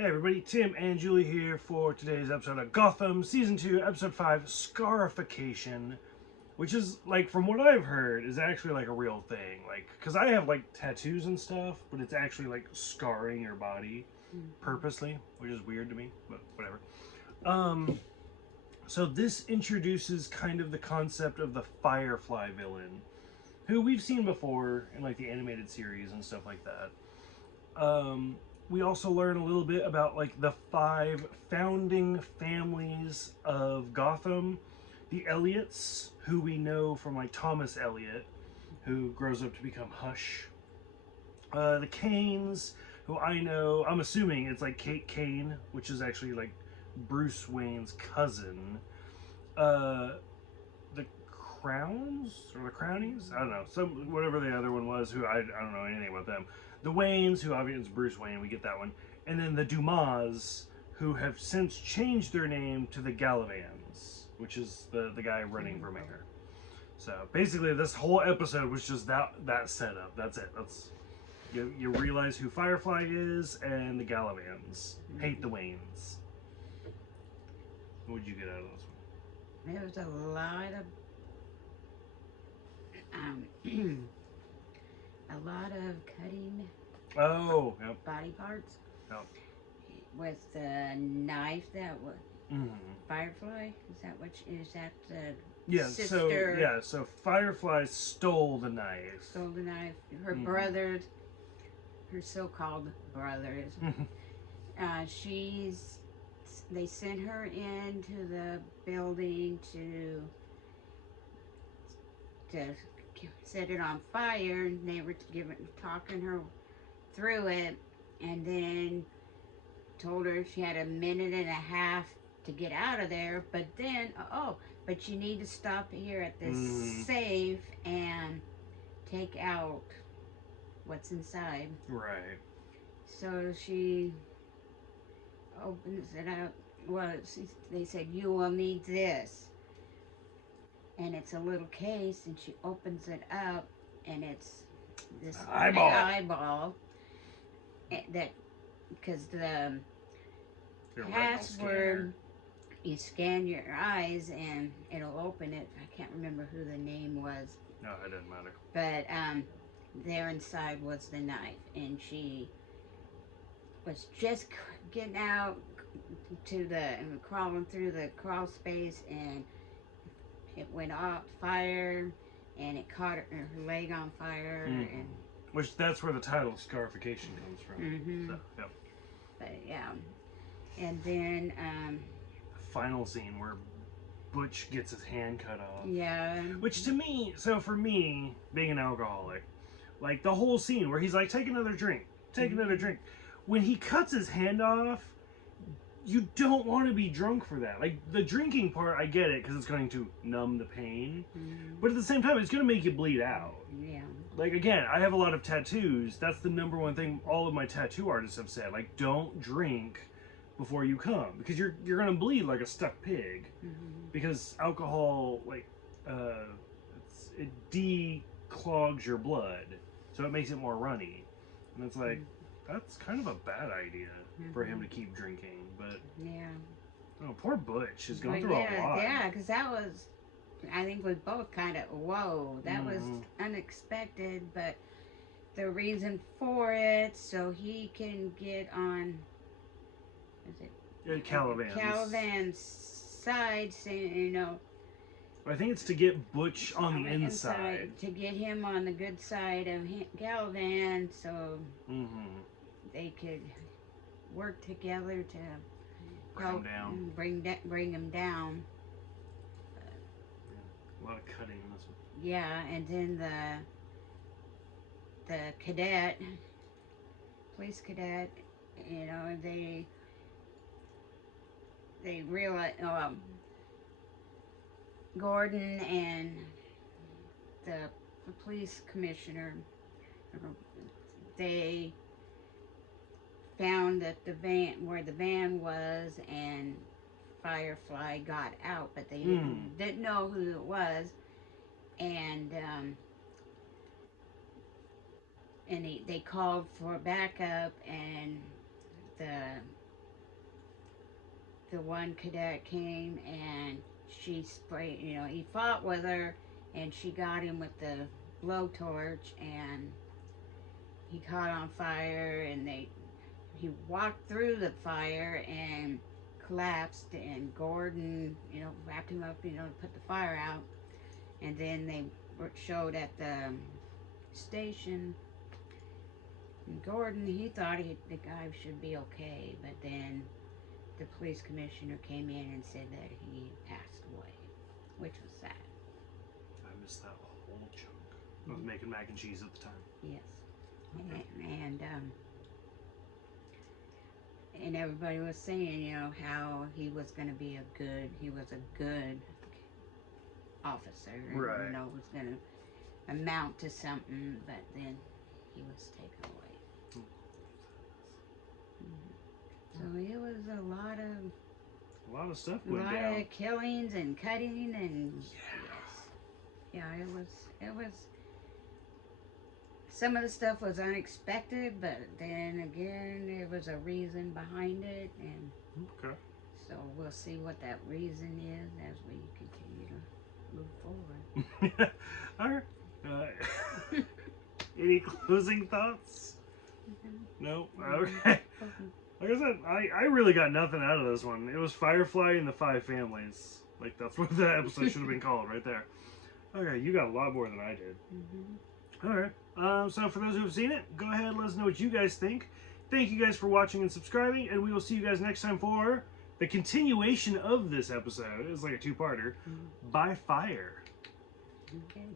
Hey everybody, Tim and Julie here for today's episode of Gotham, Season 2, Episode 5, Scarification, which is, like, from what I've heard, is actually, like, a real thing. Like, because I have, like, tattoos and stuff, but it's actually, like, scarring your body purposely, which is weird to me, but whatever. So this introduces kind of the concept of the Firefly villain, who we've seen before in, like, the animated series and stuff like that. We also learn a little bit about like the 5 founding families of Gotham. The Elliots, who we know from like Thomas Elliot, who grows up to become Hush. The Kanes, who I'm assuming it's like Kate Kane, which is actually like Bruce Wayne's cousin. The Crowns or the Crownies? I don't know. Whatever the other one was, who I don't know anything about them. The Waynes, who obviously is Bruce Wayne, we get that one. And then the Dumas, who have since changed their name to the Galavans, which is the guy running for mayor. So basically this whole episode was just that setup. That's it. You realize who Firefly is, and the Galavans hate the Waynes. What would you get out of this one? There was a lot of cutting Oh, yep. body parts. Yep. With the knife that was Firefly. Is that the sister? So Firefly stole the knife. Stole the knife. Her brothers, her so-called brothers. They sent her into the building to set it on fire, and they were talking her through it, and then told her she had a minute and a half to get out of there, but then but you need to stop here at this safe and take out what's inside. Right. So she opens it up. Well, they said, you will need this. And it's a little case, and she opens it up, and it's this eyeball. That, because the password, you scan your eyes, and it'll open it. I can't remember who the name was. No, it doesn't matter. But there inside was the knife, and she was just getting out and crawling through the crawl space, and it went off fire, and it caught her leg on fire, and which that's where the title Scarification comes from. So, yep. But yeah, and then final scene where Butch gets his hand cut off. Yeah. Which to me, for me, being an alcoholic, like the whole scene where he's like, take another drink, take another drink. When he cuts his hand off, you don't want to be drunk for that. Like, the drinking part, I get it, because it's going to numb the pain. But at the same time, it's going to make you bleed out. Yeah. Like, again, I have a lot of tattoos. That's the number one thing all of my tattoo artists have said. Like, don't drink before you come, because you're going to bleed like a stuck pig. Because alcohol, like, it declogs your blood, so it makes it more runny. And it's like, that's kind of a bad idea for him to keep drinking. But yeah, oh, poor Butch is going through a lot. Yeah, because that was, I think we both kind of, whoa, that was unexpected, but the reason for it, so he can get on, is it Calivan's side, saying, you know, I think it's to get Butch on the inside. To get him on the good side of Calivan, so they could work together to help bring him down. A lot of cutting in this one. Yeah, and then the cadet, police cadet, you know, they realize, Gordon and the police commissioner, they found that where the van was, and Firefly got out, but they didn't know who it was, and they called for backup, and the the one cadet came and she sprayed, he fought with her and she got him with the blowtorch and he caught on fire and he walked through the fire and collapsed and Gordon, wrapped him up, to put the fire out. And then they showed at the station. And Gordon, he thought the guy should be okay, but then the police commissioner came in and said that he passed away, which was sad. I missed that whole chunk. I was making mac and cheese at the time. Yes. Okay. And everybody was saying, how he was going to be a good officer. Right. And, was going to amount to something, but then he was taken away. So it was a lot of stuff went down. A lot of killings and cutting and yes. Yeah, it was some of the stuff was unexpected, but then again there was a reason behind it, and okay. So we'll see what that reason is as we continue to move forward. All right. Any closing thoughts? No? Okay. Like I said, I really got nothing out of this one. It was Firefly and the Five Families. Like, that's what the episode should have been called right there. Okay, you got a lot more than I did. All right. So for those who have seen it, go ahead and let us know what you guys think. Thank you guys for watching and subscribing, and we will see you guys next time for the continuation of this episode. It's like a two-parter. By Fire. Okay.